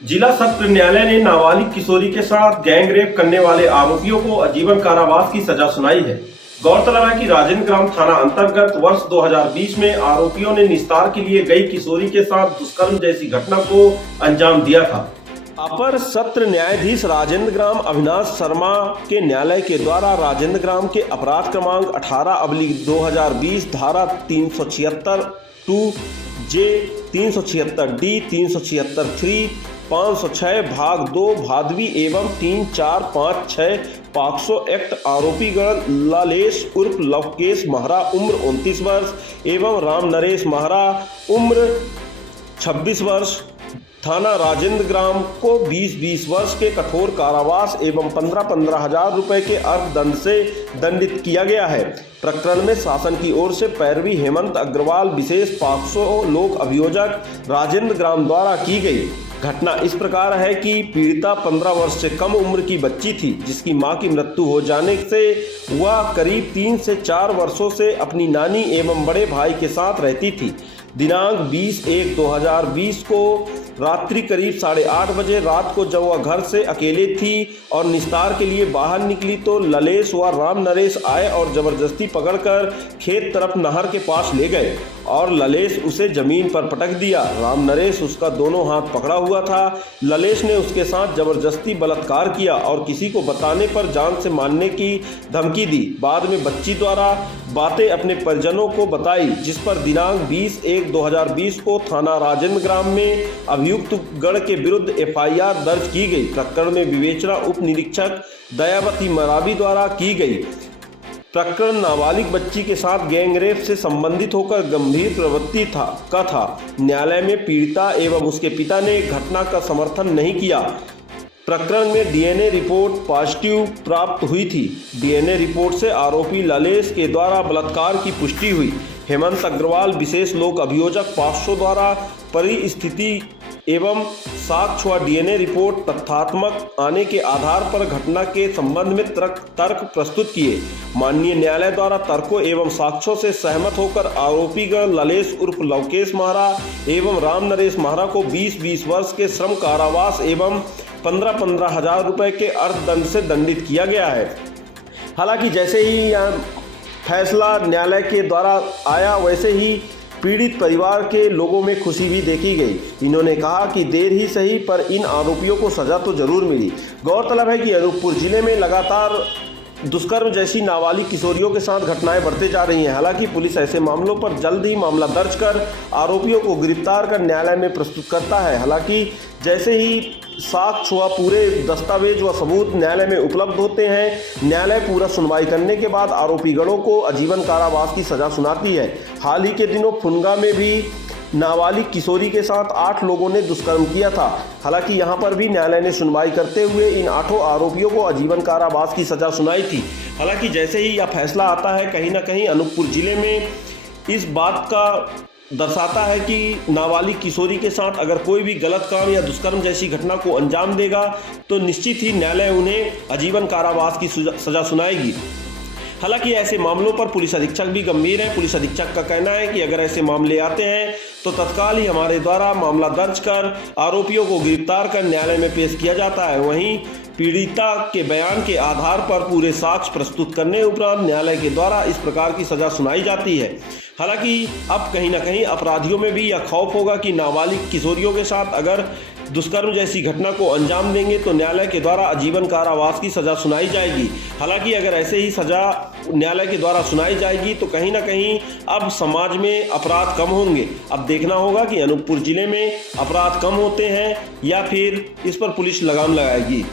जिला सत्र न्यायालय ने नाबालिग किशोरी के साथ गैंग रेप करने वाले आरोपियों को आजीवन कारावास की सजा सुनाई है। गौरतलब है कि राजेंद्र ग्राम थाना अंतर्गत वर्ष 2020 में आरोपियों ने निस्तार के लिए गई किशोरी के साथ दुष्कर्म जैसी घटना को अंजाम दिया था। अपर सत्र न्यायाधीश राजेंद्र ग्राम अविनाश शर्मा के न्यायालय के द्वारा राजेंद्र ग्राम के अपराध क्रमांक 18/2020 धारा 376 2J 376 D 376 3 506 भाग 2 भादवी एवं 3, 4, 5, 6 पॉक्सो एक्ट आरोपीगण ललेश उर्फ लवकेश महरा उम्र 29 वर्ष एवं राम नरेश महरा उम्र 26 वर्ष थाना राजेंद्र ग्राम को 20-20 वर्ष के कठोर कारावास एवं 15-15 हजार रुपए के अर्थदंड से दंडित किया गया है। प्रकरण में शासन की ओर से पैरवी हेमंत अग्रवाल विशेष पॉक्सो लोक अभियोजक राजेंद्र ग्राम द्वारा की गई। घटना इस प्रकार है कि पीड़िता 15 वर्ष से कम उम्र की बच्ची थी, जिसकी मां की मृत्यु हो जाने से वह करीब 3 से 4 वर्षों से अपनी नानी एवं बड़े भाई के साथ रहती थी। दिनांक 20/1/2020 को रात्रि करीब 8:30 बजे रात को जब वह घर से अकेले थी और निस्तार के लिए बाहर निकली तो ललेश व राम नरेश आए और जबरदस्ती पकड़कर खेत तरफ नहर के पास ले गए और ललेश उसे जमीन पर पटक दिया। राम नरेश उसका दोनों हाथ पकड़ा हुआ था। ललेश ने उसके साथ जबरदस्ती बलात्कार किया और किसी को बताने पर जान से मारने की धमकी दी। बाद में बच्ची द्वारा बातें अपने परिजनों को बताई, जिस पर दिनांक 20/1/2020 को थाना राजेंद्र ग्राम में अभियुक्त गण के विरुद्ध FIR दर्ज की गई। प्रकरण में विवेचना उप निरीक्षक दयावती मरावी द्वारा की गई। प्रकरण नाबालिग बच्ची के साथ गैंग रेप से संबंधित होकर गंभीर प्रवृत्ति था। न्यायालय में पीड़िता एवं उसके पिता ने घटना का समर्थन नहीं किया। प्रकरण में DNA रिपोर्ट पॉजिटिव प्राप्त हुई थी। DNA रिपोर्ट से आरोपी ललेश के द्वारा बलात्कार की पुष्टि हुई। हेमंत अग्रवाल विशेष लोक अभियोजक पॉक्सो द्वारा परिस्थिति एवं साक्ष्य व DNA रिपोर्ट तथ्यात्मक आने के आधार पर घटना के संबंध में तर्क प्रस्तुत किए। माननीय न्यायालय द्वारा तर्कों एवं साक्ष्यों से सहमत होकर आरोपीगण ललेश उर्फ लवकेश महरा एवं राम नरेश महरा को 20-20 वर्ष के श्रम कारावास एवं 15-15 हजार रुपए के अर्थदंड से दंडित किया गया है। हालांकि जैसे ही यह फैसला न्यायालय के द्वारा आया, वैसे ही पीड़ित परिवार के लोगों में खुशी भी देखी गई। इन्होंने कहा कि देर ही सही पर इन आरोपियों को सजा तो जरूर मिली। गौरतलब है कि अनूपपुर जिले में लगातार दुष्कर्म जैसी नाबालिग किशोरियों के साथ घटनाएं बढ़ते जा रही हैं। हालांकि पुलिस ऐसे मामलों पर जल्द ही मामला दर्ज कर आरोपियों को गिरफ्तार कर न्यायालय में प्रस्तुत करता है। हालांकि जैसे ही साक्ष्य व पूरे दस्तावेज व सबूत न्यायालय में उपलब्ध होते हैं, न्यायालय पूरा सुनवाई करने के बाद आरोपीगणों को आजीवन कारावास की सजा सुनाती है। हाल ही के दिनों फुनगा में भी नाबालिग किशोरी के साथ 8 लोगों ने दुष्कर्म किया था। हालांकि यहां पर भी न्यायालय ने सुनवाई करते हुए इन 8 आरोपियों को आजीवन कारावास की सजा सुनाई थी। हालांकि जैसे ही यह फैसला आता है, कहीं ना कहीं अनूपपुर जिले में इस बात का दर्शाता है कि नाबालिग किशोरी के साथ अगर कोई भी गलत काम या दुष्कर्म जैसी घटना को अंजाम देगा तो निश्चित ही न्यायालय उन्हें आजीवन कारावास की सजा सुनाएगी। हालांकि ऐसे मामलों पर पुलिस अधीक्षक भी गंभीर है। पुलिस अधीक्षक का कहना है कि अगर ऐसे मामले आते हैं तो तत्काल ही हमारे द्वारा मामला दर्ज कर आरोपियों को गिरफ्तार कर न्यायालय में पेश किया जाता है। वहीं पीड़िता के बयान के आधार पर पूरे साक्ष्य प्रस्तुत करने उपरांत न्यायालय के द्वारा इस प्रकार की सजा सुनाई जाती है। हालांकि अब कहीं ना कहीं अपराधियों में भी यह खौफ होगा कि नाबालिग किशोरियों के साथ अगर दुष्कर्म जैसी घटना को अंजाम देंगे तो न्यायालय के द्वारा आजीवन कारावास की सजा सुनाई जाएगी। हालांकि अगर ऐसे ही सजा न्यायालय के द्वारा सुनाई जाएगी तो कहीं ना कहीं अब समाज में अपराध कम होंगे। अब देखना होगा कि अनूपपुर जिले में अपराध कम होते हैं या फिर इस पर पुलिस लगाम लगाएगी।